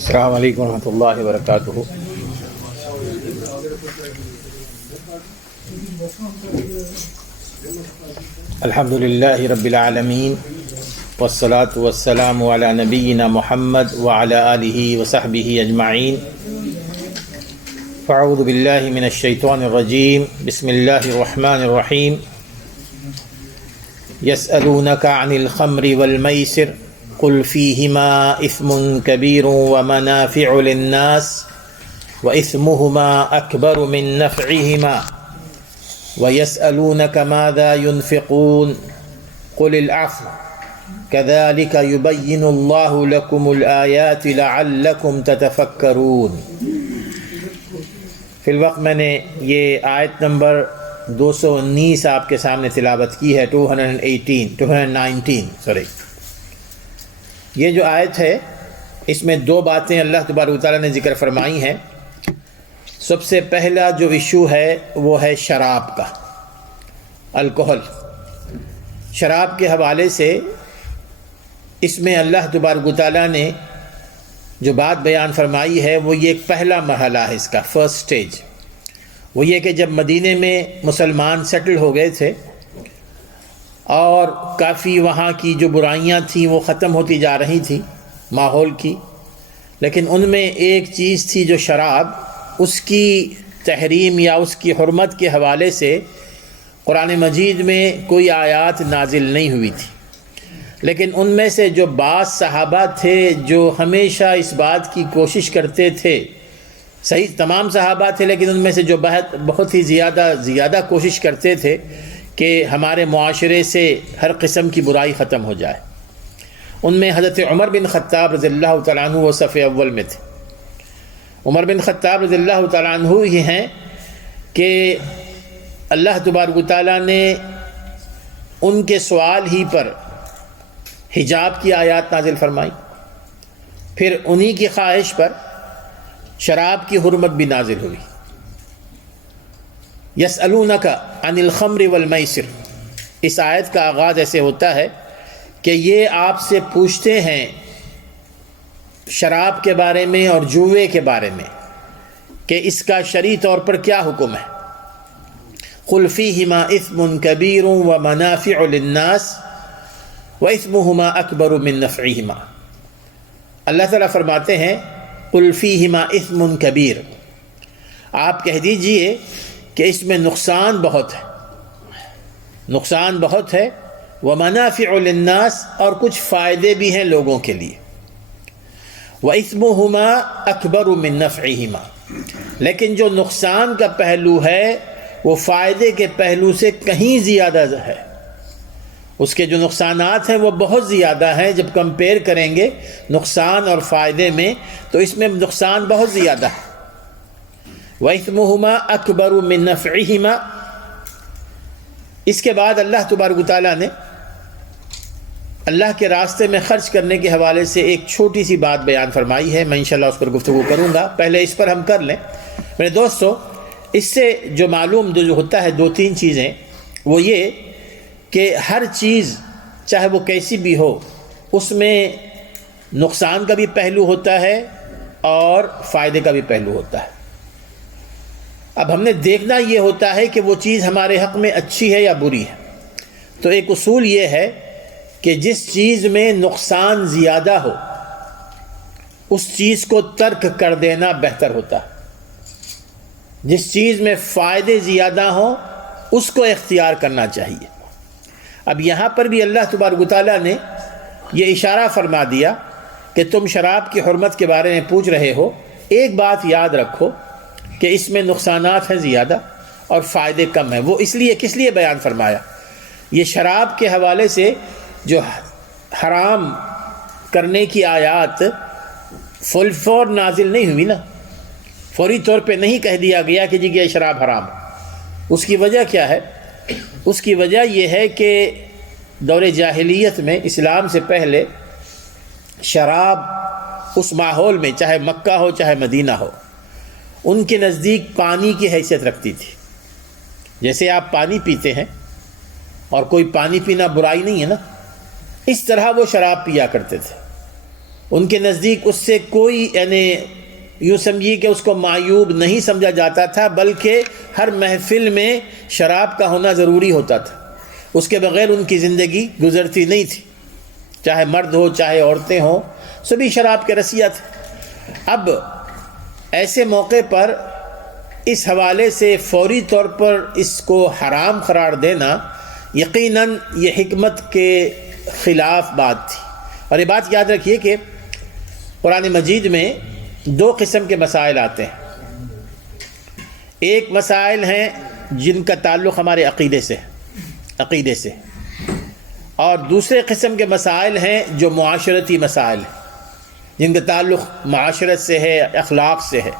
السلام علیکم ورحمۃ اللہ وبرکاتہ۔ الحمد للہ رب العالمین والصلاة والسلام علی نبینا محمد وعلی آلہ وصحبہ اجمعین۔ فاعوذ باللہ من الشیطان الرجیم، بسم اللہ الرحمن الرحیم۔ یسألونک عن الخمر والمیسر قل فیہما اثم کبیر ومنافع للناس وإثمهما أكبر من نفعهما ويسألونك ماذا ينفقون قل العفو كذلك يبين الله لكم الآيات لعلكم تتفكرون۔ فی الوقت میں نے یہ آیت نمبر 219 آپ کے سامنے تلاوت کی ہے، 219 یہ جو آیت ہے اس میں دو باتیں اللہ تبارک و تعالیٰ نے ذکر فرمائی ہیں۔ سب سے پہلا جو ایشو ہے وہ ہے شراب کا، الکحل۔ شراب کے حوالے سے اس میں اللہ تبارک و تعالیٰ نے جو بات بیان فرمائی ہے وہ یہ ایک پہلا مرحلہ ہے، اس کا فرسٹ سٹیج وہ یہ کہ جب مدینے میں مسلمان سیٹل ہو گئے تھے اور کافی وہاں کی جو برائیاں تھیں وہ ختم ہوتی جا رہی تھیں ماحول کی، لیکن ان میں ایک چیز تھی جو شراب، اس کی تحریم یا اس کی حرمت کے حوالے سے قرآن مجید میں کوئی آیات نازل نہیں ہوئی تھی، لیکن ان میں سے جو بعض صحابہ تھے جو ہمیشہ اس بات کی کوشش کرتے تھے، صحیح تمام صحابہ تھے لیکن ان میں سے جو بہت ہی زیادہ کوشش کرتے تھے کہ ہمارے معاشرے سے ہر قسم کی برائی ختم ہو جائے، ان میں حضرت عمر بن خطاب رضی اللہ تعالیٰ عنہ وہ صف اول میں تھے۔ عمر بن خطاب رضی اللہ تعالیٰ عنہ ہی ہیں کہ اللہ تبارک و تعالیٰ نے ان کے سوال ہی پر حجاب کی آیات نازل فرمائی، پھر انہی کی خواہش پر شراب کی حرمت بھی نازل ہوئی۔ یسألونک عن الخمر والمیسر، اس آیت کا آغاز ایسے ہوتا ہے کہ یہ آپ سے پوچھتے ہیں شراب کے بارے میں اور جوئے کے بارے میں کہ اس کا شرعی طور پر کیا حکم ہے۔ قل فیہما اثم کبیر ومنافع للناس وإثمهما أكبر من نفعهما۔ اللہ تعالیٰ فرماتے ہیں قل فیہما اثم کبیر، آپ کہہ دیجئے کہ اس میں نقصان بہت ہے، نقصان بہت ہے، ومنافع للناس اور کچھ فائدے بھی ہیں لوگوں کے لیے، وإثمهما أكبر من نفعهما، لیکن جو نقصان کا پہلو ہے وہ فائدے کے پہلو سے کہیں زیادہ ہے، اس کے جو نقصانات ہیں وہ بہت زیادہ ہیں، جب کمپیئر کریں گے نقصان اور فائدے میں تو اس میں نقصان بہت زیادہ ہے۔ وَإِثْمُهُمَا أَكْبَرُ مِن نَفْعِهِمَا، اس کے بعد اللہ تبارک و تعالیٰ نے اللہ کے راستے میں خرچ کرنے کے حوالے سے ایک چھوٹی سی بات بیان فرمائی ہے، میں انشاءاللہ اس پر گفتگو کروں گا، پہلے اس پر ہم کر لیں۔ میرے دوستو، اس سے جو معلوم جو ہوتا ہے دو تین چیزیں، وہ یہ کہ ہر چیز چاہے وہ کیسی بھی ہو اس میں نقصان کا بھی پہلو ہوتا ہے اور فائدے کا بھی پہلو ہوتا ہے۔ اب ہم نے دیکھنا یہ ہوتا ہے کہ وہ چیز ہمارے حق میں اچھی ہے یا بری ہے، تو ایک اصول یہ ہے کہ جس چیز میں نقصان زیادہ ہو اس چیز کو ترک کر دینا بہتر ہوتا ہے، جس چیز میں فائدے زیادہ ہوں اس کو اختیار کرنا چاہیے۔ اب یہاں پر بھی اللہ تبارک و تعالیٰ نے یہ اشارہ فرما دیا کہ تم شراب کی حرمت کے بارے میں پوچھ رہے ہو، ایک بات یاد رکھو کہ اس میں نقصانات ہیں زیادہ اور فائدے کم ہیں۔ وہ اس لیے کس لیے بیان فرمایا؟ یہ شراب کے حوالے سے جو حرام کرنے کی آیات فور نازل نہیں ہوئی نا، فوری طور پہ نہیں کہہ دیا گیا کہ جی یہ شراب حرام ہے۔ اس کی وجہ کیا ہے؟ اس کی وجہ یہ ہے کہ دور جاہلیت میں اسلام سے پہلے شراب اس ماحول میں، چاہے مکہ ہو چاہے مدینہ ہو، ان کے نزدیک پانی کی حیثیت رکھتی تھی۔ جیسے آپ پانی پیتے ہیں اور کوئی پانی پینا برائی نہیں ہے نا، اس طرح وہ شراب پیا کرتے تھے۔ ان کے نزدیک اس سے کوئی یعنی یوں سمجھیے کہ اس کو معیوب نہیں سمجھا جاتا تھا، بلکہ ہر محفل میں شراب کا ہونا ضروری ہوتا تھا، اس کے بغیر ان کی زندگی گزرتی نہیں تھی، چاہے مرد ہو چاہے عورتیں ہوں، سبھی شراب کے رسیہ تھے۔ اب ایسے موقع پر اس حوالے سے فوری طور پر اس کو حرام قرار دینا یقیناً یہ حکمت کے خلاف بات تھی۔ اور یہ بات یاد رکھیے کہ قرآن مجید میں دو قسم کے مسائل آتے ہیں۔ ایک مسائل ہیں جن کا تعلق ہمارے عقیدے سے، اور دوسرے قسم کے مسائل ہیں جو معاشرتی مسائل ہیں، جن کا تعلق معاشرت سے ہے، اخلاق سے ہے۔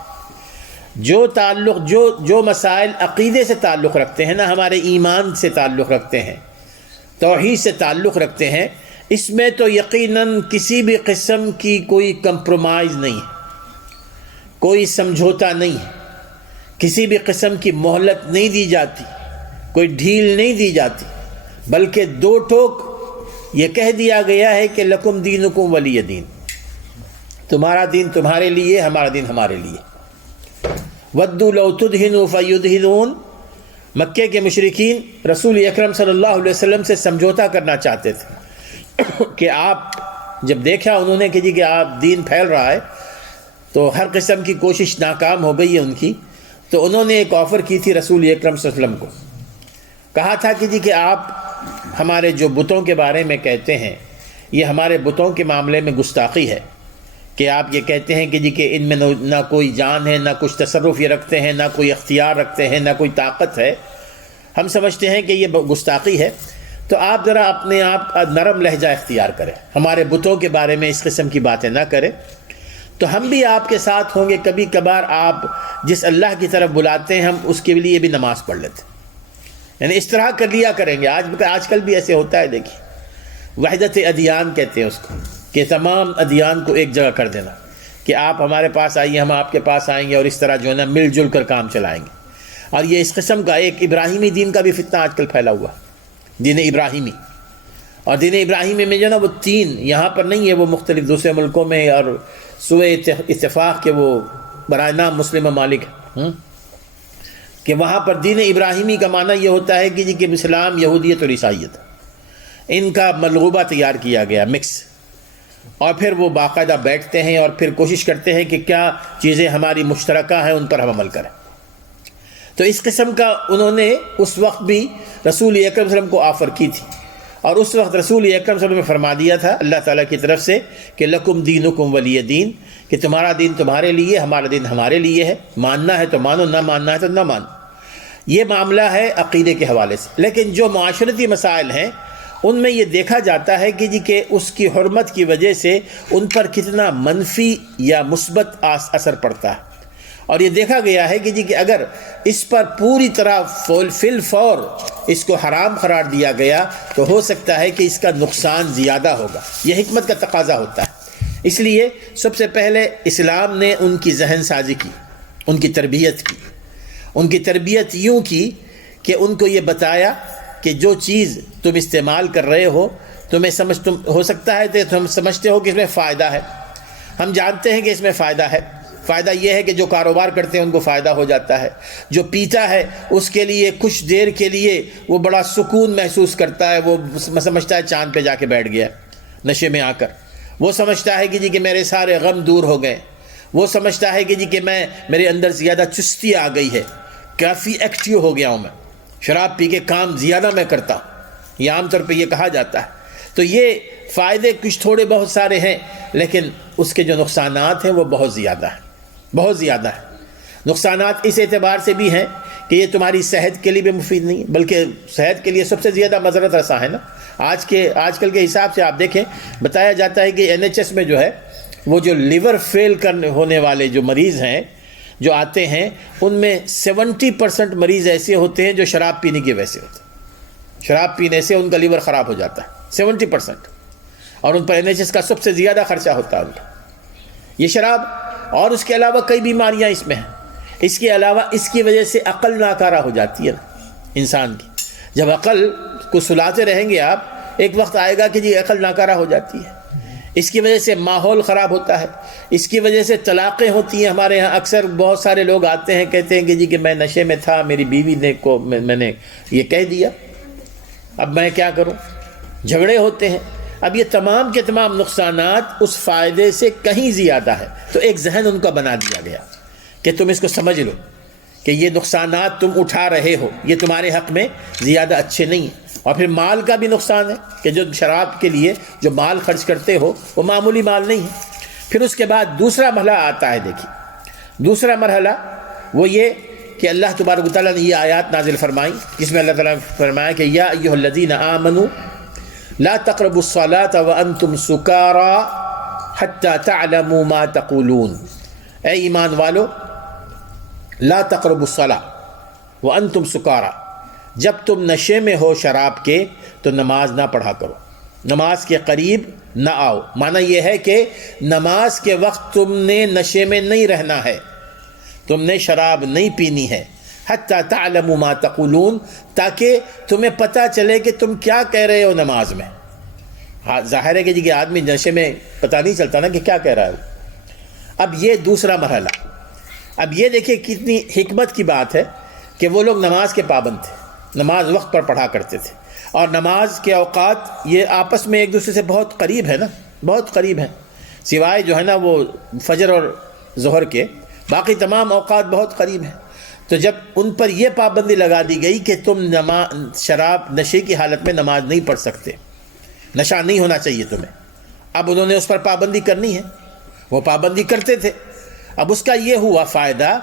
جو مسائل عقیدے سے تعلق رکھتے ہیں نا، ہمارے ایمان سے تعلق رکھتے ہیں، توحید سے تعلق رکھتے ہیں، اس میں تو یقیناً کسی بھی قسم کی کوئی کمپرومائز نہیں ہے، کوئی سمجھوتا نہیں ہے، کسی بھی قسم کی مہلت نہیں دی جاتی، کوئی ڈھیل نہیں دی جاتی، بلکہ دو ٹوک یہ کہہ دیا گیا ہے کہ لکم دینکم ولی دین، تمہارا دین تمہارے لیے، ہمارا دین ہمارے لیے۔ ودوا لو تدہنوا فیدہنون، مکے کے مشرکین رسول اکرم صلی اللہ علیہ وسلم سے سمجھوتا کرنا چاہتے تھے کہ آپ جب دیکھا انہوں نے کہ آپ دین پھیل رہا ہے تو ہر قسم کی کوشش ناکام ہو گئی ہے ان کی، تو انہوں نے ایک آفر کی تھی رسول اکرم صلی اللہ علیہ وسلم کو، کہا تھا کہ آپ ہمارے جو بتوں کے بارے میں کہتے ہیں، یہ ہمارے بتوں کے معاملے میں گستاخی ہے کہ آپ یہ کہتے ہیں کہ ان میں نہ کوئی جان ہے، نہ کچھ تصرف یہ رکھتے ہیں، نہ کوئی اختیار رکھتے ہیں، نہ کوئی طاقت ہے، ہم سمجھتے ہیں کہ یہ گستاخی ہے، تو آپ ذرا اپنے آپ نرم لہجہ اختیار کریں، ہمارے بتوں کے بارے میں اس قسم کی باتیں نہ کریں، تو ہم بھی آپ کے ساتھ ہوں گے، کبھی کبھار آپ جس اللہ کی طرف بلاتے ہیں ہم اس کے لیے بھی نماز پڑھ لیتے ہیں، یعنی اس طرح کر لیا کریں گے۔ آج کل بھی ایسے ہوتا ہے، دیکھیے وحدت ادیان کہتے ہیں اس کو، کہ تمام ادیان کو ایک جگہ کر دینا، کہ آپ ہمارے پاس آئیے، ہم آپ کے پاس آئیں گے، اور اس طرح جو ہے نا مل جل کر کام چلائیں گے۔ اور یہ اس قسم کا ایک ابراہیمی دین کا بھی فتنہ آج کل پھیلا ہوا، دین ابراہیمی، اور دین ابراہیمی میں جو ہے نا وہ تین یہاں پر نہیں ہے، وہ مختلف دوسرے ملکوں میں اور سوئے اتفاق کے وہ برائے نام مسلم ممالک ہیں، کہ وہاں پر دین ابراہیمی کا معنی یہ ہوتا ہے کہ اسلام، یہودیت اور عیسائیت، ان کا ملغوبہ تیار کیا گیا، مکس، اور پھر وہ باقاعدہ بیٹھتے ہیں اور پھر کوشش کرتے ہیں کہ کیا چیزیں ہماری مشترکہ ہیں ان پر ہم عمل کریں۔ تو اس قسم کا انہوں نے اس وقت بھی رسول اکرم صلی اللہ علیہ وسلم کو آفر کی تھی، اور اس وقت رسول اکرم صلی اللہ علیہ وسلم نے فرما دیا تھا اللہ تعالیٰ کی طرف سے کہ لکم دینکم ولی دین، کہ تمہارا دین تمہارے لیے، ہمارا دین ہمارے لیے ہے، ماننا ہے تو مانو، نہ ماننا ہے تو نہ مانو۔ یہ معاملہ ہے عقیدے کے حوالے سے۔ لیکن جو معاشرتی مسائل ہیں ان میں یہ دیکھا جاتا ہے کہ اس کی حرمت کی وجہ سے ان پر کتنا منفی یا مثبت اثر پڑتا ہے، اور یہ دیکھا گیا ہے کہ اگر اس پر پوری طرح فی الفور اس کو حرام قرار دیا گیا تو ہو سکتا ہے کہ اس کا نقصان زیادہ ہوگا، یہ حکمت کا تقاضا ہوتا ہے۔ اس لیے سب سے پہلے اسلام نے ان کی ذہن سازی کی، ان کی تربیت یوں کی کہ ان کو یہ بتایا کہ جو چیز تم استعمال کر رہے ہو ہو سکتا ہے کہ تم سمجھتے ہو کہ اس میں فائدہ ہے، ہم جانتے ہیں کہ اس میں فائدہ ہے۔ فائدہ یہ ہے کہ جو کاروبار کرتے ہیں ان کو فائدہ ہو جاتا ہے، جو پیتا ہے اس کے لیے کچھ دیر کے لیے وہ بڑا سکون محسوس کرتا ہے، وہ سمجھتا ہے چاند پہ جا کے بیٹھ گیا نشے میں آ کر، وہ سمجھتا ہے کہ میرے سارے غم دور ہو گئے، وہ سمجھتا ہے کہ میرے اندر زیادہ چستی آ گئی ہے، کافی ایکٹیو ہو گیا ہوں میں، شراب پی کے کام زیادہ میں کرتا ہوں، یہ عام طور پہ یہ کہا جاتا ہے۔ تو یہ فائدے کچھ تھوڑے بہت سارے ہیں، لیکن اس کے جو نقصانات ہیں وہ بہت زیادہ ہیں، بہت زیادہ ہیں۔ نقصانات اس اعتبار سے بھی ہیں کہ یہ تمہاری صحت کے لیے بھی مفید نہیں ہے، بلکہ صحت کے لیے سب سے زیادہ مضرت رساں ہے نا۔ آج کل کے حساب سے آپ دیکھیں، بتایا جاتا ہے کہ NHS میں جو ہے وہ جو لیور فیل کرنے ہونے والے جو مریض ہیں جو آتے ہیں، ان میں 70% مریض ایسے ہوتے ہیں جو شراب پینے کی وجہ سے ہوتے ہیں، شراب پینے سے ان کا لیور خراب ہو جاتا ہے 70%، اور ان پر NHS کا سب سے زیادہ خرچہ ہوتا ہے ان کا، یہ شراب۔ اور اس کے علاوہ کئی بیماریاں اس میں ہیں، اس کے علاوہ اس کی وجہ سے عقل ناکارہ ہو جاتی ہے نا انسان کی۔ جب عقل کو سلاتے رہیں گے آپ، ایک وقت آئے گا کہ عقل ناکارہ ہو جاتی ہے، اس کی وجہ سے ماحول خراب ہوتا ہے، اس کی وجہ سے طلاقیں ہوتی ہیں۔ ہمارے یہاں اکثر بہت سارے لوگ آتے ہیں، کہتے ہیں کہ جی کہ میں نشے میں تھا، میری بیوی نے میں نے یہ کہہ دیا، اب میں کیا کروں؟ جھگڑے ہوتے ہیں۔ اب یہ تمام کے تمام نقصانات اس فائدے سے کہیں زیادہ ہے، تو ایک ذہن ان کا بنا دیا گیا کہ تم اس کو سمجھ لو کہ یہ نقصانات تم اٹھا رہے ہو، یہ تمہارے حق میں زیادہ اچھے نہیں ہیں۔ اور پھر مال کا بھی نقصان ہے کہ جو شراب کے لیے جو مال خرچ کرتے ہو وہ معمولی مال نہیں ہے۔ پھر اس کے بعد دوسرا مرحلہ آتا ہے، دیکھیے دوسرا مرحلہ وہ یہ کہ اللہ تبارک و تعالیٰ نے یہ آیات نازل فرمائی جس میں اللہ تعالیٰ نے فرمایا کہ یا ایھا الذین آمنوا لا تقربوا الصلاة وانتم سکارى حتی تعلموا ما تقولون، اے ایمان والو لا تقربوا الصلاة وانتم سکارى، جب تم نشے میں ہو شراب کے تو نماز نہ پڑھا کرو، نماز کے قریب نہ آؤ۔ معنی یہ ہے کہ نماز کے وقت تم نے نشے میں نہیں رہنا ہے، تم نے شراب نہیں پینی ہے، حتی تعلموا ما تقولون، تاکہ تمہیں پتہ چلے کہ تم کیا کہہ رہے ہو نماز میں۔ ہاں ظاہر ہے کہ جی کہ آدمی نشے میں پتہ نہیں چلتا نا کہ کیا کہہ رہا ہے۔ اب یہ دوسرا مرحلہ، اب یہ دیکھیں کتنی حکمت کی بات ہے کہ وہ لوگ نماز کے پابند تھے، نماز وقت پر پڑھا کرتے تھے، اور نماز کے اوقات یہ آپس میں ایک دوسرے سے بہت قریب ہے نا، بہت قریب ہیں، سوائے جو ہے نا وہ فجر اور ظہر کے، باقی تمام اوقات بہت قریب ہیں۔ تو جب ان پر یہ پابندی لگا دی گئی کہ تم شراب نشے کی حالت میں نماز نہیں پڑھ سکتے، نشہ نہیں ہونا چاہیے تمہیں، اب انہوں نے اس پر پابندی کرنی ہے، وہ پابندی کرتے تھے۔ اب اس کا یہ ہوا فائدہ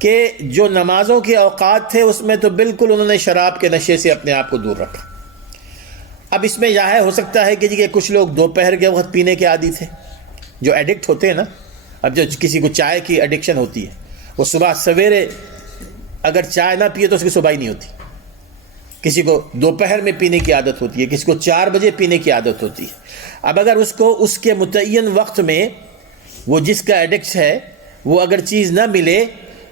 کہ جو نمازوں کے اوقات تھے اس میں تو بالکل انہوں نے شراب کے نشے سے اپنے آپ کو دور رکھا۔ اب اس میں ظاہر ہو سکتا ہے کہ جی کہ کچھ لوگ دوپہر کے وقت پینے کے عادی تھے، جو ایڈکٹ ہوتے ہیں نا، اب جو کسی کو چائے کی ایڈکشن ہوتی ہے، وہ صبح سویرے اگر چائے نہ پیے تو اس کی صبح ہی نہیں ہوتی، کسی کو دوپہر میں پینے کی عادت ہوتی ہے، کسی کو 4 بجے پینے کی عادت ہوتی ہے۔ اب اگر اس کو اس کے متعین وقت میں وہ جس کا ایڈکٹ ہے وہ اگر چیز نہ ملے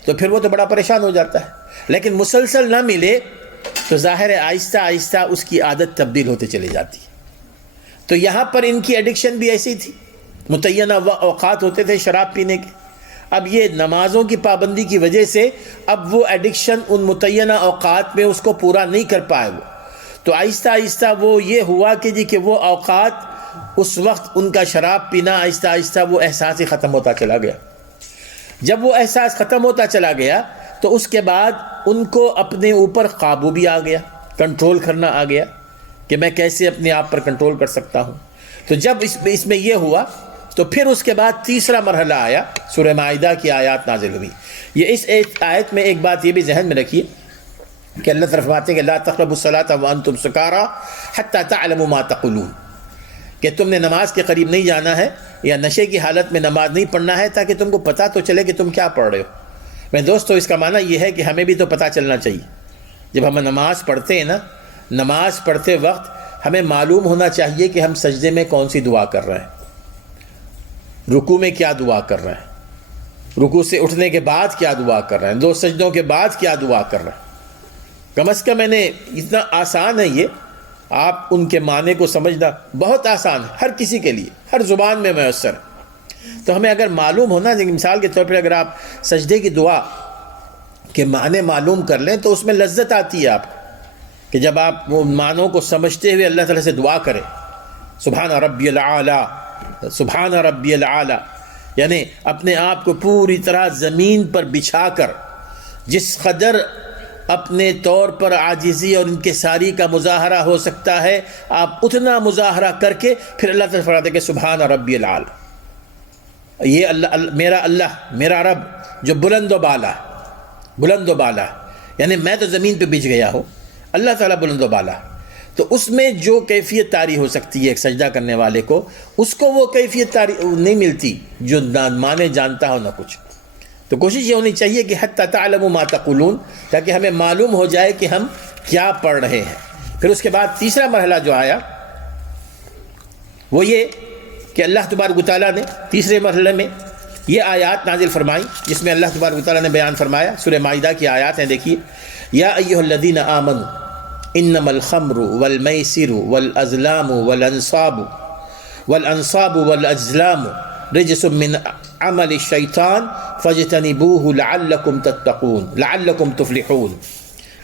تو پھر وہ تو بڑا پریشان ہو جاتا ہے، لیکن مسلسل نہ ملے تو ظاہر ہے آہستہ آہستہ اس کی عادت تبدیل ہوتے چلی جاتی ہے۔ تو یہاں پر ان کی ایڈکشن بھی ایسی تھی، متعینہ اوقات ہوتے تھے شراب پینے کے، اب یہ نمازوں کی پابندی کی وجہ سے اب وہ ایڈکشن ان متعینہ اوقات میں اس کو پورا نہیں کر پائے وہ، تو آہستہ آہستہ وہ یہ ہوا کہ جی کہ وہ اوقات اس وقت ان کا شراب پینا آہستہ آہستہ وہ احساس ہی ختم ہوتا چلا گیا۔ جب وہ احساس ختم ہوتا چلا گیا تو اس کے بعد ان کو اپنے اوپر قابو بھی آ گیا، کنٹرول کرنا آ گیا کہ میں کیسے اپنے آپ پر کنٹرول کر سکتا ہوں۔ تو جب اس میں یہ ہوا تو پھر اس کے بعد تیسرا مرحلہ آیا، سورہ مائدہ کی آیات نازل ہوئی۔ یہ اس آیت میں ایک بات یہ بھی ذہن میں رکھیے کہ اللہ تعالیٰ فرماتے ہیں کہ لا تقربوا الصلاة وانتم سکارى حتى تعلموا ما تقولون، کہ تم نے نماز کے قریب نہیں جانا ہے یا نشے کی حالت میں نماز نہیں پڑھنا ہے تاکہ تم کو پتہ تو چلے کہ تم کیا پڑھ رہے ہو۔ میں دوستو اس کا معنی یہ ہے کہ ہمیں بھی تو پتہ چلنا چاہیے، جب ہم نماز پڑھتے ہیں نا، نماز پڑھتے وقت ہمیں معلوم ہونا چاہیے کہ ہم سجدے میں کون سی دعا کر رہے ہیں، رکوع میں کیا دعا کر رہے ہیں، رکوع سے اٹھنے کے بعد کیا دعا کر رہے ہیں، 2 سجدوں کے بعد کیا دعا کر رہے ہیں۔ کم از کم اتنا آسان ہے یہ، آپ ان کے معنی کو سمجھنا بہت آسان ہے، ہر کسی کے لیے، ہر زبان میں میسر ہے۔ تو ہمیں اگر معلوم ہونا، مثال کے طور پر اگر آپ سجدے کی دعا کے معنی معلوم کر لیں تو اس میں لذت آتی ہے آپ کو، کہ جب آپ وہ معنوں کو سمجھتے ہوئے اللہ تعالیٰ سے دعا کریں، سبحان ربی العالی، سبحان ربی العالی، یعنی اپنے آپ کو پوری طرح زمین پر بچھا کر جس قدر اپنے طور پر عاجزی اور انکساری کا مظاہرہ ہو سکتا ہے آپ اتنا مظاہرہ کر کے پھر اللہ تعالیٰ فرماتے ہیں کہ سبحان ربی العالی، یہ اللہ میرا رب جو بلند و بالا ہے، یعنی میں تو زمین پہ بچھ گیا ہوں، اللہ تعالیٰ بلند و بالا ہے۔ تو اس میں جو کیفیت طاری ہو سکتی ہے ایک سجدہ کرنے والے کو، اس کو وہ کیفیت طاری نہیں ملتی جو نہ مانے جانتا ہو نہ کچھ۔ تو کوشش یہ ہونی چاہیے کہ حتی تعلموا ما تقولون، تاکہ ہمیں معلوم ہو جائے کہ ہم کیا پڑھ رہے ہیں۔ پھر اس کے بعد تیسرا مرحلہ جو آیا وہ یہ کہ اللہ تبارک و تعالیٰ نے تیسرے مرحلے میں یہ آیات نازل فرمائی جس میں اللہ تبارک و تعالیٰ نے بیان فرمایا، سورہ مائدہ کی آیات ہیں، دیکھیے، یا ایھا الذین آمنوا انما الخمر والمیسر والازلام والانصاب والانصاب والازلام رجس من عمل الشیطان فاجتنبوه لعلکم تتقون لعلکم تفلحون۔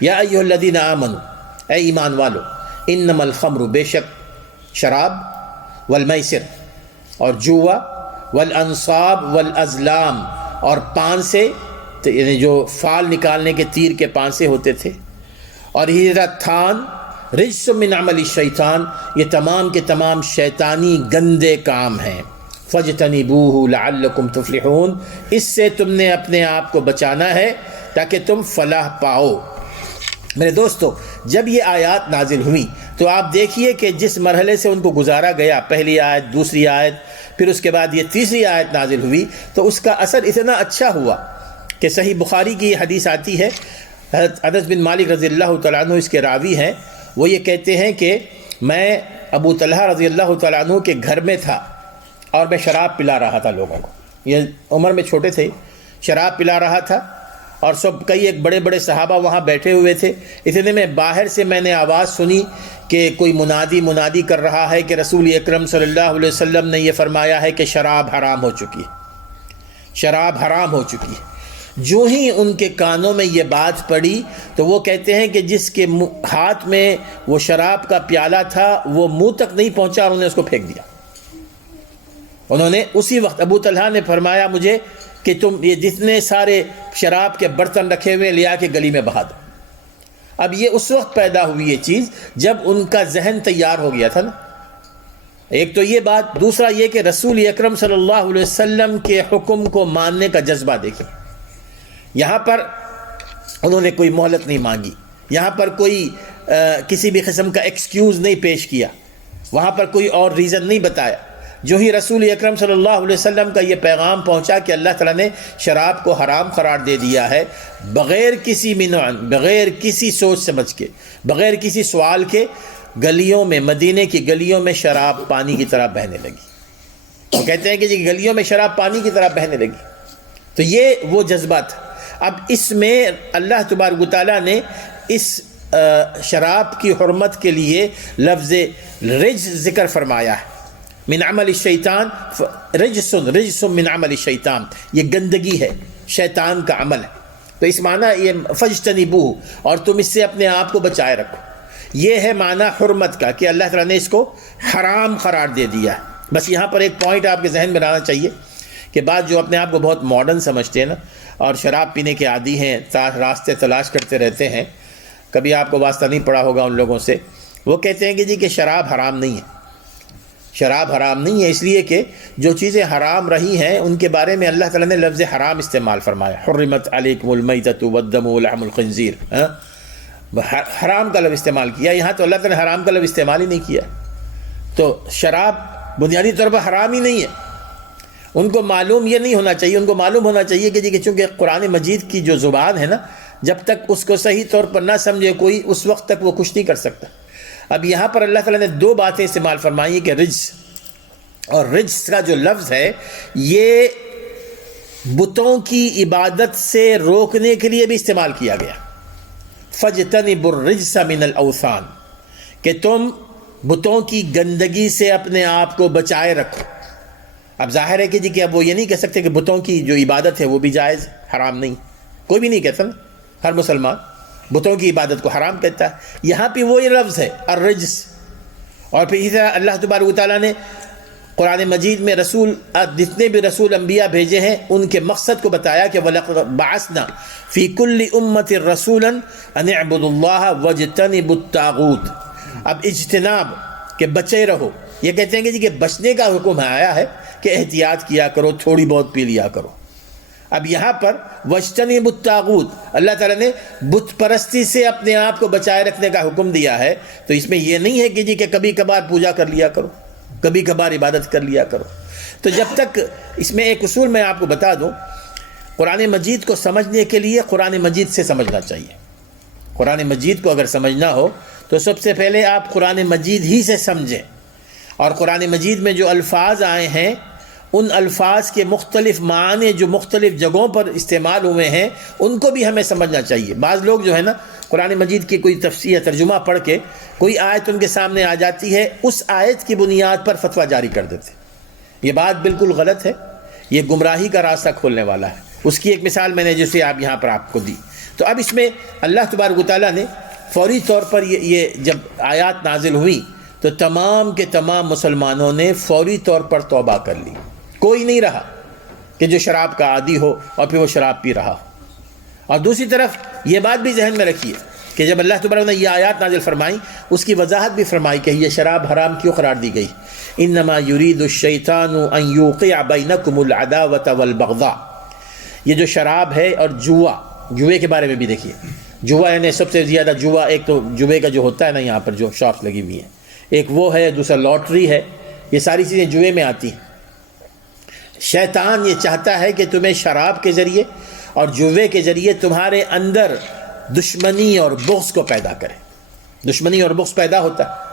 یا ایھا الذین آمنوا، اے ایمان والو، انما الخمر، بے شک شراب، والمیسر اور جوا، والانصاب والازلام اور پانسے، یعنی جو فال نکالنے کے تیر کے پانسے ہوتے تھے، اور ہجرت تھان، رجس من عمل الشیطان، یہ تمام کے تمام شیطانی گندے کام ہیں۔ فاجتنبوہ لعلکم تفلحون، اس سے تم نے اپنے آپ کو بچانا ہے تاکہ تم فلاح پاؤ۔ میرے دوستو، جب یہ آیات نازل ہوئی تو آپ دیکھیے کہ جس مرحلے سے ان کو گزارا گیا، پہلی آیت، دوسری آیت، پھر اس کے بعد یہ تیسری آیت نازل ہوئی، تو اس کا اثر اتنا اچھا ہوا کہ صحیح بخاری کی یہ حدیث آتی ہے، حضرت انس بن مالک رضی اللہ تعالیٰ عنہ اس کے راوی ہیں، وہ یہ کہتے ہیں کہ میں ابو طلحہ رضی اللہ تعالیٰ عنہ کے گھر میں تھا اور میں شراب پلا رہا تھا لوگوں کو، یہ عمر میں چھوٹے تھے، شراب پلا رہا تھا، اور کئی ایک بڑے بڑے صحابہ وہاں بیٹھے ہوئے تھے۔ اتنے میں باہر سے میں نے آواز سنی کہ کوئی منادی کر رہا ہے کہ رسول اکرم صلی اللہ علیہ وسلم نے یہ فرمایا ہے کہ شراب حرام ہو چکی ہے، شراب حرام ہو چکی ہے۔ جو ہی ان کے کانوں میں یہ بات پڑی تو وہ کہتے ہیں کہ جس کے ہاتھ میں وہ شراب کا پیالہ تھا وہ منہ تک نہیں پہنچا، انہوں نے اس کو پھینک دیا۔ انہوں نے اسی وقت، ابو طلحہ نے فرمایا مجھے کہ تم یہ جتنے سارے شراب کے برتن رکھے ہوئے لیا کے گلی میں بہا دو۔ اب یہ اس وقت پیدا ہوئی یہ چیز جب ان کا ذہن تیار ہو گیا تھا نا۔ ایک تو یہ بات، دوسرا یہ کہ رسول اکرم صلی اللہ علیہ وسلم کے حکم کو ماننے کا جذبہ دیکھیں۔ یہاں پر انہوں نے کوئی مہلت نہیں مانگی، یہاں پر کوئی کسی بھی قسم کا ایکسکیوز نہیں پیش کیا، وہاں پر کوئی اور ریزن نہیں بتایا۔ جو ہی رسول اکرم صلی اللہ علیہ وسلم کا یہ پیغام پہنچا کہ اللہ تعالیٰ نے شراب کو حرام قرار دے دیا ہے، بغیر کسی منع، بغیر کسی سوچ سمجھ کے، بغیر کسی سوال کے، گلیوں میں، مدینے کی گلیوں میں شراب پانی کی طرح بہنے لگی۔ وہ کہتے ہیں کہ جی گلیوں میں شراب پانی کی طرح بہنے لگی۔ تو یہ وہ جذبہ تھا۔ اب اس میں اللہ تبارک و تعالیٰ نے اس شراب کی حرمت کے لیے لفظ رجس ذکر فرمایا ہے، من عمل الشیطان، رجس من عمل الشیطان، یہ گندگی ہے، شیطان کا عمل ہے۔ تو اس معنی یہ فاجتنبوہ، اور تم اس سے اپنے آپ کو بچائے رکھو، یہ ہے معنی حرمت کا کہ اللہ تعالیٰ نے اس کو حرام قرار دے دیا ہے۔ بس یہاں پر ایک پوائنٹ آپ کے ذہن میں رہنا چاہیے کہ بعض جو اپنے آپ کو بہت ماڈرن سمجھتے ہیں نا اور شراب پینے کے عادی ہیں، راستے تلاش کرتے رہتے ہیں، کبھی آپ کو واسطہ نہیں پڑا ہوگا ان لوگوں سے، وہ کہتے ہیں کہ جی کہ شراب حرام نہیں ہے، شراب حرام نہیں ہے، اس لیے کہ جو چیزیں حرام رہی ہیں ان کے بارے میں اللہ تعالیٰ نے لفظ حرام استعمال فرمایا، حرمت علیکم المیتۃ والدم ولحم الخنزیر، حرام کا لفظ استعمال کیا۔ یہاں تو اللہ تعالیٰ نے حرام کا لفظ استعمال ہی نہیں کیا۔ تو شراب بنیادی طور پر حرام ہی نہیں ہے۔ ان کو معلوم یہ نہیں ہونا چاہیے، ان کو معلوم ہونا چاہیے کہ جی کہ چونکہ قرآن مجید کی جو زبان ہے نا، جب تک اس کو صحیح طور پر نہ سمجھے کوئی، اس وقت تک وہ کچھ نہیں کر سکتا۔ اب یہاں پر اللہ تعالیٰ نے دو باتیں استعمال فرمائی کہ رجس، اور رجس کا جو لفظ ہے یہ بتوں کی عبادت سے روکنے کے لیے بھی استعمال کیا گیا، فاجتنبوا الرجس من الاوثان، کہ تم بتوں کی گندگی سے اپنے آپ کو بچائے رکھو۔ اب ظاہر ہے کہ جی کہ اب وہ یہ نہیں کہہ سکتے کہ بتوں کی جو عبادت ہے وہ بھی جائز، حرام نہیں، کوئی بھی نہیں کہتا نا، ہر مسلمان بتوں کی عبادت کو حرام کہتا ہے۔ یہاں پہ وہی لفظ ہے الرجس۔ اور پھر اسی طرح اللہ تبارک و تعالیٰ نے قرآن مجید میں رسول، جتنے بھی رسول انبیاء بھیجے ہیں ان کے مقصد کو بتایا کہ وَلَقَدْ بَعَثْنَا فِي كُلِّ أُمَّةٍ رَسُولًا أَنِ اعْبُدُوا اللَّهَ وَاجْتَنِبُوا الطَّاغُوتَ۔ اب اجتناب کہ بچے رہو، یہ کہتے ہیں کہ جی کہ بچنے کا حکم آیا ہے کہ احتیاط کیا کرو، تھوڑی بہت پی لیا کرو۔ اب یہاں پر وَاجْتَنِبُوا الطَّاغُوتَ، اللہ تعالیٰ نے بت پرستی سے اپنے آپ کو بچائے رکھنے کا حکم دیا ہے۔ تو اس میں یہ نہیں ہے کہ جی کہ کبھی کبھار پوجا کر لیا کرو، کبھی کبھار عبادت کر لیا کرو۔ تو جب تک اس میں ایک اصول میں آپ کو بتا دوں، قرآن مجید کو سمجھنے کے لیے قرآن مجید سے سمجھنا چاہیے۔ قرآن مجید کو اگر سمجھنا ہو تو سب سے پہلے آپ قرآن مجید ہی سے سمجھیں، اور قرآن مجید میں جو الفاظ آئے ہیں ان الفاظ کے مختلف معنی جو مختلف جگہوں پر استعمال ہوئے ہیں ان کو بھی ہمیں سمجھنا چاہیے۔ بعض لوگ جو ہے نا قرآن مجید کی کوئی تفسیر یا ترجمہ پڑھ کے کوئی آیت ان کے سامنے آ جاتی ہے، اس آیت کی بنیاد پر فتویٰ جاری کر دیتے ہیں۔ یہ بات بالکل غلط ہے، یہ گمراہی کا راستہ کھولنے والا ہے۔ اس کی ایک مثال میں نے جیسے آپ یہاں پر آپ کو دی۔ تو اب اس میں اللہ تبارک و تعالیٰ نے فوری طور پر یہ جب آیات نازل ہوئی تو تمام کے تمام مسلمانوں نے فوری طور پر توبہ کر لی۔ کوئی نہیں رہا کہ جو شراب کا عادی ہو اور پھر وہ شراب پی رہا ہو۔ اور دوسری طرف یہ بات بھی ذہن میں رکھیے کہ جب اللہ تبارک نے یہ آیات نازل فرمائی اس کی وضاحت بھی فرمائی کہ یہ شراب حرام کیوں قرار دی گئی۔ انما یرید الشیطان ان یوقع بینکم العداوۃ والبغضاء، یہ جو شراب ہے اور جوے کے بارے میں بھی دیکھیے۔ جوا یعنی سب سے زیادہ جوا، ایک تو جوے کا جو ہوتا ہے نا یہاں پر جو شاپس لگی ہوئی ہیں، ایک وہ ہے، دوسرا لاٹری ہے، یہ ساری چیزیں جوے میں آتی ہیں۔ شیطان یہ چاہتا ہے کہ تمہیں شراب کے ذریعے اور جوے کے ذریعے تمہارے اندر دشمنی اور بغض کو پیدا کرے۔ دشمنی اور بغض پیدا ہوتا ہے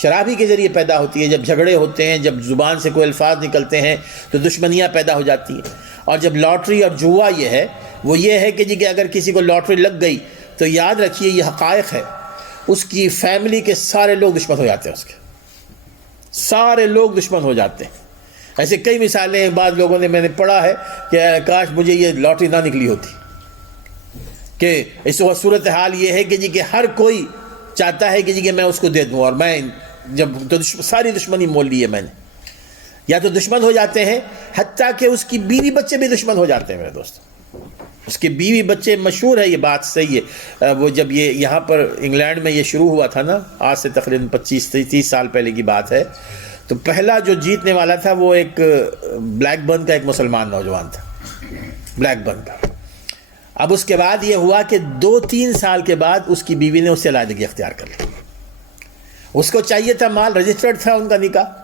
شراب ہی کے ذریعے پیدا ہوتی ہے۔ جب جھگڑے ہوتے ہیں، جب زبان سے کوئی الفاظ نکلتے ہیں تو دشمنیاں پیدا ہو جاتی ہیں۔ اور جب لاٹری اور جوا یہ ہے وہ یہ ہے کہ جی کہ اگر کسی کو لاٹری لگ گئی تو یاد رکھیے یہ حقائق ہے، اس کی فیملی کے سارے لوگ دشمن ہو جاتے ہیں، اس کے سارے لوگ دشمن ہو جاتے ہیں۔ ایسے کئی مثالیں بعض لوگوں نے میں نے پڑھا ہے کہ کاش مجھے یہ لاٹری نہ نکلی ہوتی، کہ اس وقت صورتحال یہ ہے کہ جی کہ ہر کوئی چاہتا ہے کہ جی کہ میں اس کو دے دوں، اور میں جب تو ساری دشمنی مول لی ہے میں نے۔ یا تو دشمن ہو جاتے ہیں، حتیٰ کہ اس کی بیوی بچے بھی دشمن ہو جاتے ہیں میرے دوست۔ اس کے بیوی بچے، مشہور ہے یہ بات، صحیح ہے۔ وہ جب یہ یہاں پر انگلینڈ میں یہ شروع ہوا تھا نا، آج سے تقریباً 25-30 سال پہلے کی بات ہے، تو پہلا جو جیتنے والا تھا وہ ایک بلیک برن کا ایک مسلمان نوجوان تھا، بلیک برن کا۔ اب اس کے بعد یہ ہوا کہ 2-3 سال کے بعد اس کی بیوی نے اس سے علیحدگی اختیار کر لی۔ اس کو چاہیے تھا مال، رجسٹرڈ تھا ان کا نکاح۔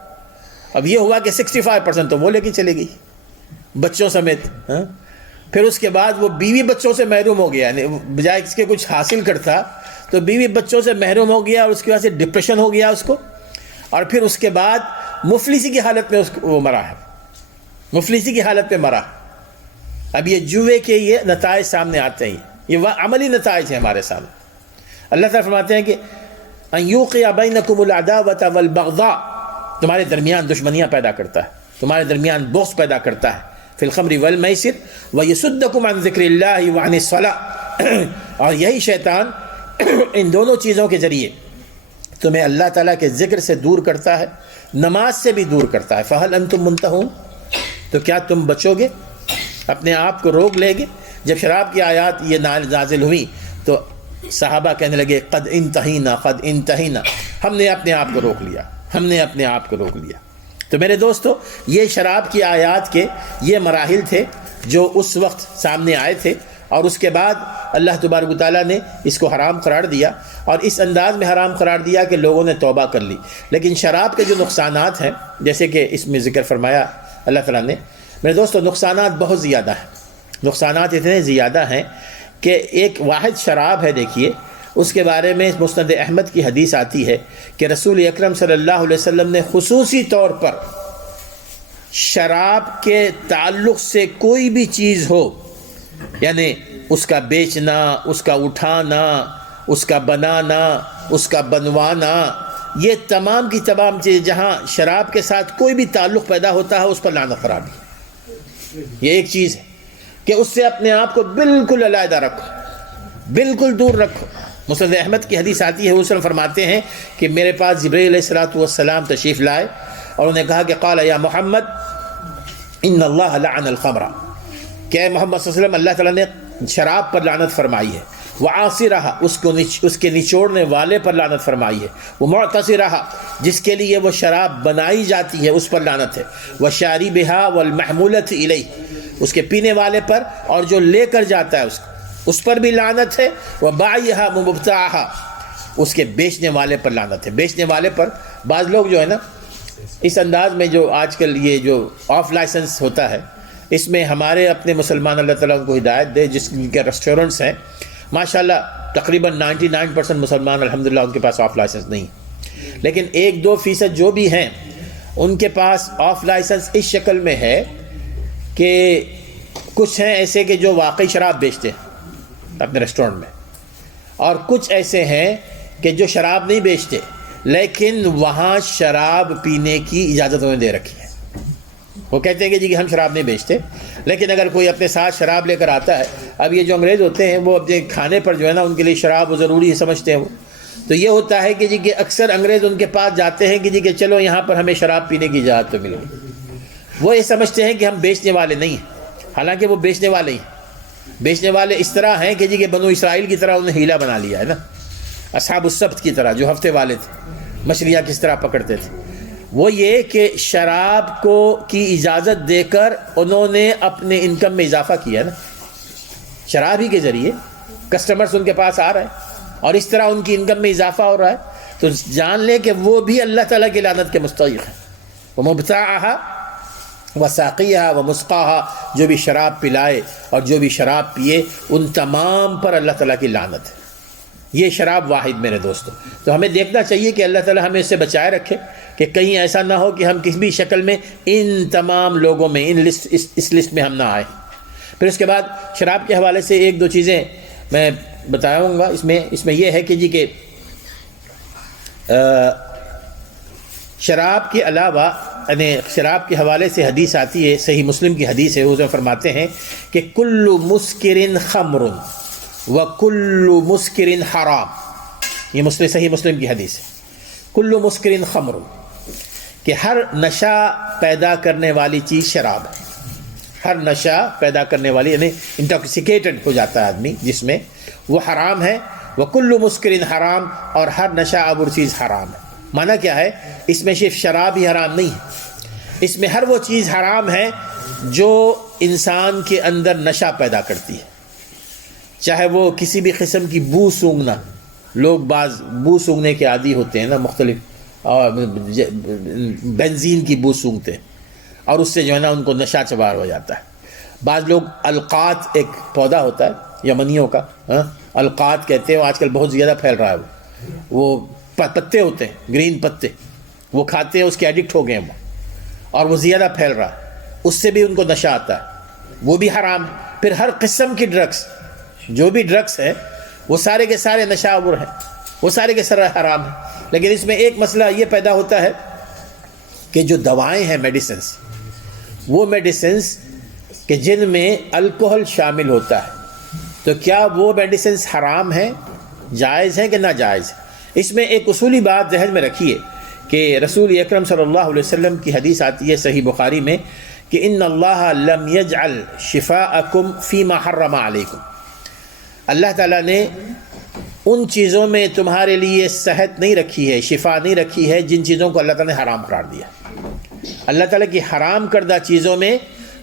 اب یہ ہوا کہ 65% تو وہ لے کے چلے گئی بچوں سمیت۔ پھر اس کے بعد وہ بیوی بچوں سے محروم ہو گیا، یعنی بجائے اس کے کچھ حاصل کرتا تو بیوی بچوں سے محروم ہو گیا، اور اس کی وجہ سے ڈپریشن ہو گیا اس کو۔ اور پھر اس کے بعد مفلسی کی حالت میں وہ مرا ہے، مفلسی کی حالت میں مرا۔ اب یہ جوے کے یہ نتائج سامنے آتے ہیں، یہ عملی نتائج ہیں ہمارے سامنے۔ اللہ تعالیٰ فرماتے ہیں کہ ان یوقع بینکم العداوۃ والبغضاء، تمہارے درمیان دشمنیاں پیدا کرتا ہے، تمہارے درمیان بغض پیدا کرتا ہے، فی الخمر والمیسر ویصدکم عن ذکر اللہ وعن الصلاۃ، اور یہی شیطان ان دونوں چیزوں کے ذریعے تمہیں اللہ تعالیٰ کے ذکر سے دور کرتا ہے، نماز سے بھی دور کرتا ہے۔ فہل انتم منتہون، تو کیا تم بچو گے، اپنے آپ کو روک لے گے؟ جب شراب کی آیات یہ نازل ہوئی تو صحابہ کہنے لگے قد انتہینا قد انتہینا، ہم نے اپنے آپ کو روک لیا، ہم نے اپنے آپ کو روک لیا۔ تو میرے دوستو، یہ شراب کی آیات کے یہ مراحل تھے جو اس وقت سامنے آئے تھے، اور اس کے بعد اللہ تبارک و تعالیٰ نے اس کو حرام قرار دیا، اور اس انداز میں حرام قرار دیا کہ لوگوں نے توبہ کر لی۔ لیکن شراب کے جو نقصانات ہیں، جیسے کہ اس میں ذکر فرمایا اللہ تعالیٰ نے، میرے دوستو نقصانات بہت زیادہ ہیں۔ نقصانات اتنے زیادہ ہیں کہ ایک واحد شراب ہے، دیکھیے اس کے بارے میں مسند احمد کی حدیث آتی ہے کہ رسول اکرم صلی اللہ علیہ وسلم نے خصوصی طور پر شراب کے تعلق سے کوئی بھی چیز ہو، یعنی اس کا بیچنا، اس کا اٹھانا، اس کا بنانا، اس کا بنوانا، یہ تمام کی تمام چیزیں جہاں شراب کے ساتھ کوئی بھی تعلق پیدا ہوتا ہے اس پر لعنت قرار دی۔ یہ ایک چیز ہے کہ اس سے اپنے آپ کو بالکل علیحدہ رکھو، بالکل دور رکھو۔ مسند احمد کی حدیث آتی ہے، وہ وسلم فرماتے ہیں کہ میرے پاس جبرائیل علیہ الصلوۃ والسلام تشریف لائے، اور انہوں نے کہا کہ قال یا محمد ان اللہ لعن الخمر، کہ محمد صلی اللہ علیہ وسلم اللہ تعالیٰ نے شراب پر لعنت فرمائی ہے، وعاصرہ اس کے نچوڑنے والے پر لعنت فرمائی ہے، ومعتصرہ جس کے لیے وہ شراب بنائی جاتی ہے اس پر لعنت ہے، وشاربہا والمحمولۃ الیہ اس کے پینے والے پر اور جو لے کر جاتا ہے اس پر بھی لعنت ہے، وبائعہا ومبتاعہا اس کے بیچنے والے پر لعنت ہے۔ بیچنے والے پر بعض لوگ جو ہے نا اس انداز میں جو آج کل یہ جو آف لائسنس ہوتا ہے، اس میں ہمارے اپنے مسلمان اللہ تعالیٰ کو ہدایت دے جس کے ریسٹورنٹس ہیں، ماشاءاللہ تقریباً 99% مسلمان الحمدللہ ان کے پاس آف لائسنس نہیں، لیکن 1-2% جو بھی ہیں ان کے پاس آف لائسنس اس شکل میں ہے کہ کچھ ہیں ایسے کہ جو واقعی شراب بیچتے ہیں اپنے ریسٹورنٹ میں، اور کچھ ایسے ہیں کہ جو شراب نہیں بیچتے لیکن وہاں شراب پینے کی اجازت انہیں دے رکھی ہے۔ وہ کہتے ہیں کہ جی کہ ہم شراب نہیں بیچتے، لیکن اگر کوئی اپنے ساتھ شراب لے کر آتا ہے، اب یہ جو انگریز ہوتے ہیں وہ اپنے کھانے پر جو ہے نا ان کے لیے شراب وہ ضروری سمجھتے ہیں، وہ تو یہ ہوتا ہے کہ جی کہ اکثر انگریز ان کے پاس جاتے ہیں کہ جی کہ چلو یہاں پر ہمیں شراب پینے کی اجازت تو ملے گی۔ وہ یہ سمجھتے ہیں کہ ہم بیچنے والے نہیں ہیں، حالانکہ وہ بیچنے والے ہیں۔ بیچنے والے اس طرح ہیں کہ جی کہ بنو اسرائیل کی طرح انہوں نے ہیلا بنا لیا ہے نا، اصحاب السبت کی طرح جو ہفتے والے تھے، مچھلیاں کس طرح پکڑتے تھے۔ وہ یہ کہ شراب کی اجازت دے کر انہوں نے اپنے انکم میں اضافہ کیا نا، شراب ہی کے ذریعے کسٹمرز ان کے پاس آ رہے ہیں اور اس طرح ان کی انکم میں اضافہ ہو رہا ہے، تو جان لیں کہ وہ بھی اللہ تعالیٰ کی لعنت کے مستحق ہیں۔ وَمُبْتَاعَهَا وَسَاقِيهَا وَمُسْقَاهَا، جو بھی شراب پلائے اور جو بھی شراب پیے ان تمام پر اللہ تعالیٰ کی لعنت ہے۔ یہ شراب واحد میرے دوستو، تو ہمیں دیکھنا چاہیے کہ اللہ تعالیٰ ہمیں اس سے بچائے رکھے کہ کہیں ایسا نہ ہو کہ ہم کسی بھی شکل میں ان تمام لوگوں میں اس لسٹ میں ہم نہ آئیں۔ پھر اس کے بعد شراب کے حوالے سے ایک دو چیزیں میں بتاؤں گا۔ اس میں یہ ہے کہ جی کہ شراب کے علاوہ یعنی شراب کے حوالے سے حدیث آتی ہے، صحیح مسلم کی حدیث ہے، حضور فرماتے ہیں کہ کل مسکر خمر وکل مسکر حرام، یہ صحیح مسلم کی حدیث ہے، کل مسکر خمر، کہ ہر نشہ پیدا کرنے والی چیز شراب ہے، ہر نشہ پیدا کرنے والی یعنی انٹاکسیکیٹڈ ہو جاتا ہے آدمی جس میں، وہ حرام ہے۔ وکل مسکر حرام، اور ہر نشہ آور چیز حرام ہے۔ معنی کیا ہے؟ اس میں صرف شراب ہی حرام نہیں ہے، اس میں ہر وہ چیز حرام ہے جو انسان کے اندر نشہ پیدا کرتی ہے، چاہے وہ کسی بھی قسم کی بو سونگنا، لوگ بعض بو سونگنے کے عادی ہوتے ہیں نا، مختلف اور بنزین کی بو سونگتے ہیں اور اس سے جو ہے نا ان کو نشہ چبار ہو جاتا ہے۔ بعض لوگ القات، ایک پودا ہوتا ہے یمنیوں کا، القات کہتے ہیں، وہ آج کل بہت زیادہ پھیل رہا ہے، وہ پتے ہوتے ہیں، گرین پتے، وہ کھاتے ہیں، اس کے ایڈکٹ ہو گئے ہیں وہ، اور وہ زیادہ پھیل رہا ہے، اس سے بھی ان کو نشہ آتا ہے، وہ بھی حرام ہے۔ پھر ہر قسم کی ڈرگس، جو بھی ڈرگس ہیں وہ سارے کے سارے نشہ آور ہیں، وہ سارے کے سارے حرام ہیں۔ لیکن اس میں ایک مسئلہ یہ پیدا ہوتا ہے کہ جو دوائیں ہیں، میڈیسنس، وہ میڈیسنس کہ جن میں الکوہل شامل ہوتا ہے، تو کیا وہ میڈیسنس حرام ہیں، جائز ہیں کہ ناجائز ہیں؟ اس میں ایک اصولی بات ذہن میں رکھیے کہ رسول اکرم صلی اللہ علیہ وسلم کی حدیث آتی ہے صحیح بخاری میں کہ ان اللہ لم یجعل شفاءکم فیما حرم علیکم، اللہ تعالیٰ نے ان چیزوں میں تمہارے لیے صحت نہیں رکھی ہے، شفا نہیں رکھی ہے جن چیزوں کو اللہ تعالیٰ نے حرام قرار دیا۔ اللہ تعالیٰ کی حرام کردہ چیزوں میں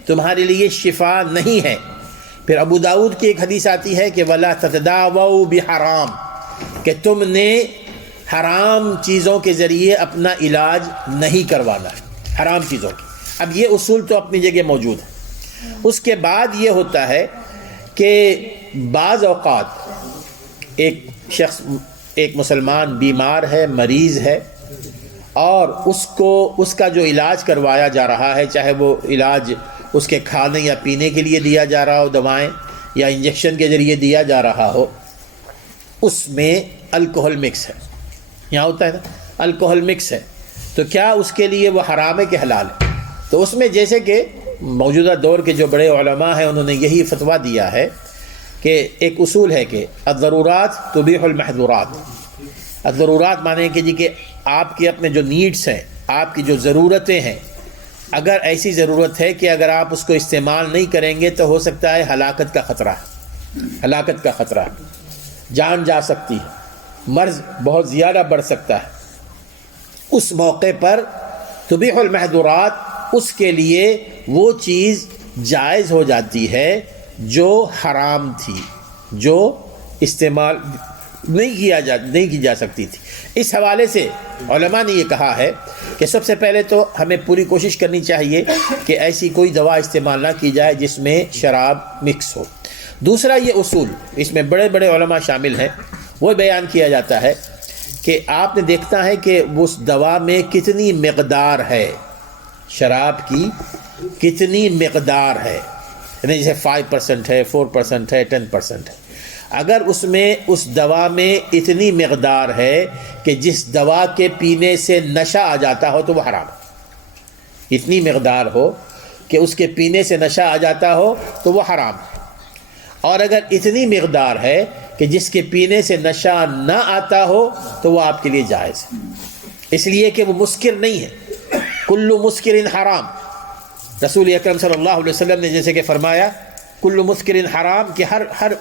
تمہارے لیے شفا نہیں ہے۔ پھر ابو داؤد کی ایک حدیث آتی ہے کہ وَلَا تَتَدَاوَوْا بِحَرَام، کہ تم نے حرام چیزوں کے ذریعے اپنا علاج نہیں کروانا ہے، حرام چیزوں کی۔ اب یہ اصول تو اپنی جگہ موجود ہے۔ اس کے بعد یہ ہوتا ہے کہ بعض اوقات ایک شخص، ایک مسلمان بیمار ہے، مریض ہے، اور اس کا جو علاج کروایا جا رہا ہے، چاہے وہ علاج اس کے کھانے یا پینے کے لیے دیا جا رہا ہو، دوائیں، یا انجیکشن کے ذریعے دیا جا رہا ہو، اس میں الکوہل مکس ہے، یہاں ہوتا ہے نا الکوہل مکس ہے، تو کیا اس کے لیے وہ حرام ہے کہ حلال ہے؟ تو اس میں جیسے کہ موجودہ دور کے جو بڑے علماء ہیں انہوں نے یہی فتویٰ دیا ہے کہ ایک اصول ہے کہ الضرورات تبیح المحظورات۔ الضرورات مانے کہ جی کہ آپ کے اپنے جو نیڈس ہیں، آپ کی جو ضرورتیں ہیں، اگر ایسی ضرورت ہے کہ اگر آپ اس کو استعمال نہیں کریں گے تو ہو سکتا ہے ہلاکت کا خطرہ ہے، ہلاکت کا خطرہ ہے، جان جا سکتی ہے، مرض بہت زیادہ بڑھ سکتا ہے، اس موقع پر تبیح المحظورات، اس کے لیے وہ چیز جائز ہو جاتی ہے جو حرام تھی، جو استعمال نہیں کی جا سکتی تھی۔ اس حوالے سے علماء نے یہ کہا ہے کہ سب سے پہلے تو ہمیں پوری کوشش کرنی چاہیے کہ ایسی کوئی دوا استعمال نہ کی جائے جس میں شراب مکس ہو۔ دوسرا یہ اصول، اس میں بڑے بڑے علماء شامل ہیں، وہ بیان کیا جاتا ہے کہ آپ نے دیکھتا ہے کہ اس دوا میں کتنی مقدار ہے، شراب کی کتنی مقدار ہے، یعنی جیسے 5% ہے، 4% ہے، 10% ہے، اگر اس میں اس دوا میں اتنی مقدار ہے کہ جس دوا کے پینے سے نشہ آ جاتا ہو تو وہ حرام ہے، اتنی مقدار ہو کہ اس کے پینے سے نشہ آ جاتا ہو تو وہ حرام ہے، اور اگر اتنی مقدار ہے کہ جس کے پینے سے نشہ نہ آتا ہو تو وہ آپ کے لیے جائز ہے، اس لیے کہ وہ مسکر نہیں ہے۔ کل مسکر حرام، رسول اکرم صلی اللہ علیہ وسلم نے جیسے کہ فرمایا کل مسکر حرام، کہ ہر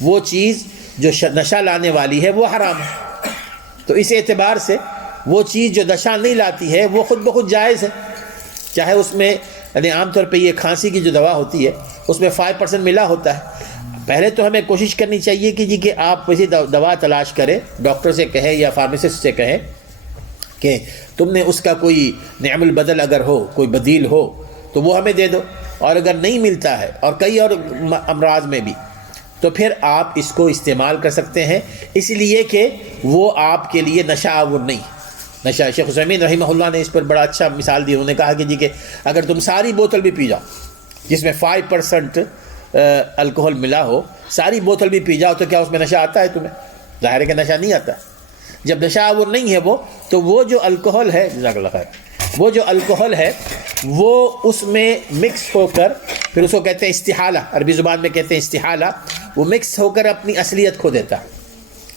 وہ چیز جو نشہ لانے والی ہے وہ حرام ہے، تو اس اعتبار سے وہ چیز جو نشہ نہیں لاتی ہے وہ خود بخود جائز ہے، چاہے اس میں یعنی عام طور پہ یہ کھانسی کی جو دوا ہوتی ہے اس میں 5% ملا ہوتا ہے۔ پہلے تو ہمیں کوشش کرنی چاہیے کہ آپ ویسی دوا تلاش کریں، ڈاکٹر سے کہیں یا فارمیسسٹ سے کہیں کہ تم نے اس کا کوئی نعم البدل اگر ہو، کوئی بدیل ہو تو وہ ہمیں دے دو، اور اگر نہیں ملتا ہے اور کئی اور امراض میں بھی تو پھر آپ اس کو استعمال کر سکتے ہیں، اس لیے کہ وہ آپ کے لیے نشہ آور نہیں۔ نشہ شیخ عثیمین رحمہ اللہ نے اس پر بڑا اچھا مثال دی، انہوں نے کہا کہ اگر تم ساری بوتل بھی پی جاؤ جس میں 5% الکوہل ملا ہو، ساری بوتل بھی پی جاؤ تو کیا اس میں نشہ آتا ہے تمہیں؟ ظاہر ہے کہ نشہ نہیں آتا۔ جب نشہ آور نہیں ہے وہ، تو وہ جو الکوہل ہے، جزاک اللہ خیر، وہ جو الکوہل ہے وہ اس میں مکس ہو کر، پھر اس کو کہتے ہیں استحالہ، عربی زبان میں کہتے ہیں استحالہ، وہ مکس ہو کر اپنی اصلیت کھو دیتا ہے،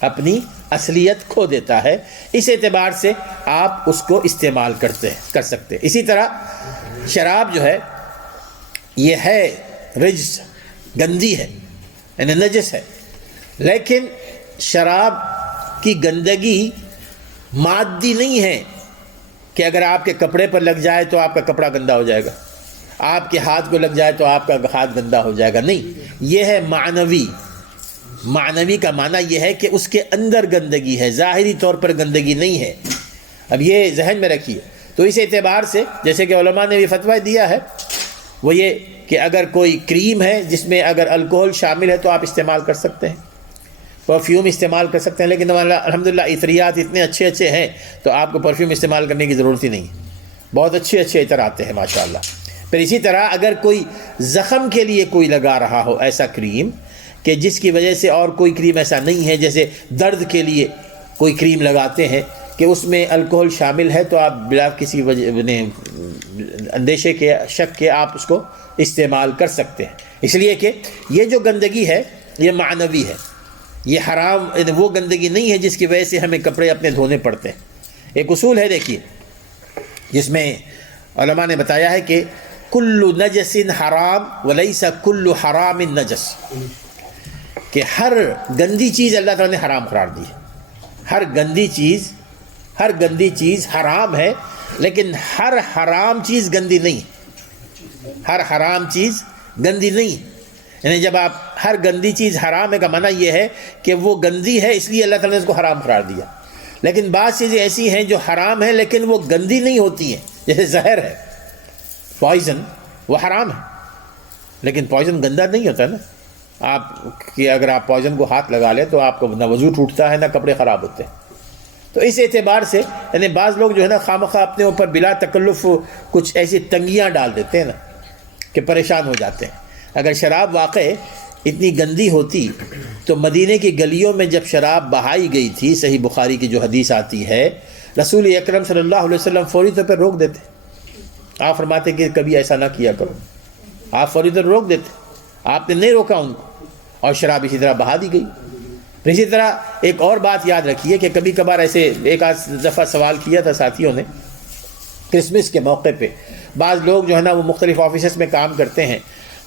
اپنی اصلیت کھو دیتا ہے، اس اعتبار سے آپ اس کو استعمال کر سکتے ہیں۔ اسی طرح شراب جو ہے یہ ہے رجس، گندی ہے، یعنی نجس ہے، لیکن شراب کی گندگی مادی نہیں ہے کہ اگر آپ کے کپڑے پر لگ جائے تو آپ کا کپڑا گندا ہو جائے گا، آپ کے ہاتھ کو لگ جائے تو آپ کا ہاتھ گندا ہو جائے گا، نہیں، یہ ہے معنوی۔ معنوی کا معنی یہ ہے کہ اس کے اندر گندگی ہے، ظاہری طور پر گندگی نہیں ہے۔ اب یہ ذہن میں رکھیے، تو اس اعتبار سے جیسے کہ علماء نے یہ فتویٰ دیا ہے وہ یہ کہ اگر کوئی کریم ہے جس میں اگر الکوہل شامل ہے تو آپ استعمال کر سکتے ہیں، پرفیوم استعمال کر سکتے ہیں، لیکن الحمدللہ عطریات اتنے اچھے ہیں تو آپ کو پرفیوم استعمال کرنے کی ضرورت ہی نہیں، بہت اچھے عطر آتے ہیں ماشاءاللہ۔ پھر اسی طرح اگر کوئی زخم کے لیے کوئی لگا رہا ہو ایسا کریم کہ جس کی وجہ سے اور کوئی کریم ایسا نہیں ہے، جیسے درد کے لیے کوئی کریم لگاتے ہیں کہ اس میں الکوہل شامل ہے، تو آپ بلا کسی وجہ اندیشے کے، شک کے آپ اس کو استعمال کر سکتے ہیں، اس لیے کہ یہ جو گندگی ہے یہ معنوی ہے، یہ حرام وہ گندگی نہیں ہے جس کی وجہ سے ہمیں کپڑے اپنے دھونے پڑتے ہیں۔ ایک اصول ہے دیکھیے جس میں علماء نے بتایا ہے کہ کل نجس حرام ولیس کل حرام نجس، کہ ہر گندی چیز اللہ تعالیٰ نے حرام قرار دی ہے، ہر گندی چیز حرام ہے، لیکن ہر حرام چیز گندی نہیں، ہر حرام چیز گندی نہیں، یعنی جب آپ ہر گندی چیز حرام ہے کا معنی یہ ہے کہ وہ گندی ہے اس لیے اللہ تعالیٰ نے اس کو حرام قرار دیا، لیکن بعض چیزیں ایسی ہیں جو حرام ہیں لیکن وہ گندی نہیں ہوتی ہیں، جیسے زہر ہے، پوائزن، وہ حرام ہے لیکن پوائزن گندا نہیں ہوتا نا، آپ کہ اگر آپ پوائزن کو ہاتھ لگا لیں تو آپ کو نہ وضو ٹوٹتا ہے نہ کپڑے خراب ہوتے ہیں۔ تو اس اعتبار سے یعنی بعض لوگ جو ہے نا خواہ اپنے اوپر بلا تکلف کچھ ایسی تنگیاں ڈال دیتے ہیں نا کہ پریشان ہو جاتے ہیں۔ اگر شراب واقع اتنی گندی ہوتی تو مدینے کی گلیوں میں جب شراب بہائی گئی تھی، صحیح بخاری کی جو حدیث آتی ہے، رسول اکرم صلی اللہ علیہ وسلم فوری طور پر روک دیتے، آپ فرماتے کہ کبھی ایسا نہ کیا کرو، آپ فوری طور روک دیتے، آپ نے نہیں روکا ان کو، اور شراب اسی طرح بہا دی گئی۔ اسی طرح ایک اور بات یاد رکھیے کہ کبھی کبھار ایسے ایک آدھ دفعہ سوال کیا تھا ساتھیوں نے، کرسمس کے موقع پہ بعض لوگ جو ہے نا وہ مختلف آفیسز میں کام کرتے ہیں،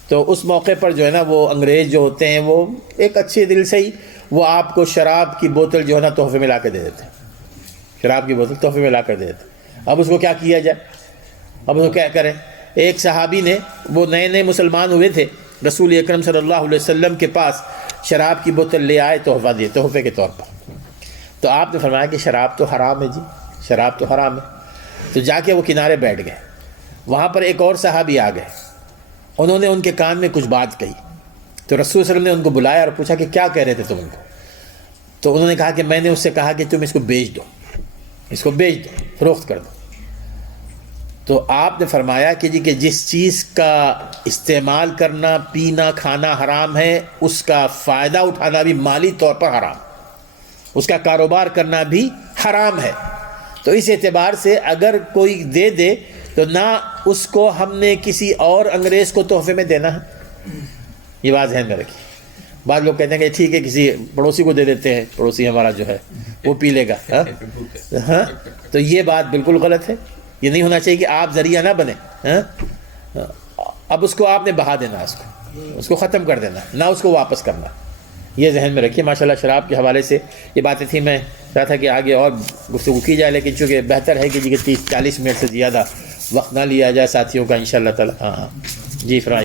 تو اس موقع پر جو ہے نا وہ انگریز جو ہوتے ہیں وہ ایک اچھے دل سے ہی وہ آپ کو شراب کی بوتل جو ہے نا تحفے میں لا کے دے دیتے ہیں، شراب کی بوتل تحفے میں لا کر دے دیتے ہیں۔ اب اس کو کیا کیا جائے، اب اس کو کیا کریں؟ ایک صحابی نے، وہ نئے مسلمان ہوئے تھے، رسول اکرم صلی اللہ علیہ وسلم کے پاس شراب کی بوتل لے آئے تحفہ دیے، تحفے کے طور پر، تو آپ نے فرمایا کہ شراب تو حرام ہے جی، شراب تو حرام ہے، تو جا کے وہ کنارے بیٹھ گئے۔ وہاں پر ایک اور صحابی آ گئے، انہوں نے ان کے کان میں کچھ بات کہی، تو رسول صلی اللہ علیہ وسلم نے ان کو بلایا اور پوچھا کہ کیا کہہ رہے تھے تم ان کو؟ تو انہوں نے کہا کہ میں نے اس سے کہا کہ تم اس کو بیچ دو، اس کو بیچ دو، فروخت کر دو۔ تو آپ نے فرمایا کہ جی کہ جس چیز کا استعمال کرنا، پینا، کھانا حرام ہے، اس کا فائدہ اٹھانا بھی مالی طور پر حرام، اس کا کاروبار کرنا بھی حرام ہے۔ تو اس اعتبار سے اگر کوئی دے دے تو نہ اس کو ہم نے کسی اور انگریز کو تحفے میں دینا ہے، یہ بات ذہن میں رکھیے۔ بعض لوگ کہتے ہیں کہ ٹھیک ہے کسی پڑوسی کو دے دیتے ہیں، پڑوسی ہمارا جو ہے وہ پی لے گا، ہاں تو یہ بات بالکل غلط ہے۔ یہ نہیں ہونا چاہیے کہ آپ ذریعہ نہ بنے، اب اس کو آپ نے بہا دینا، اس کو ختم کر دینا، نہ اس کو واپس کرنا، یہ ذہن میں رکھیے۔ ماشاءاللہ شراب کے حوالے سے یہ باتیں تھیں، میں چاہتا تھا کہ آگے اور گفتگو کی جائے، لیکن چونکہ بہتر ہے کہ 30-40 منٹ سے زیادہ وقت نہ لیا جائے ساتھیوں کا انشاءاللہ تعالی۔ ہاں جی فرمائیے۔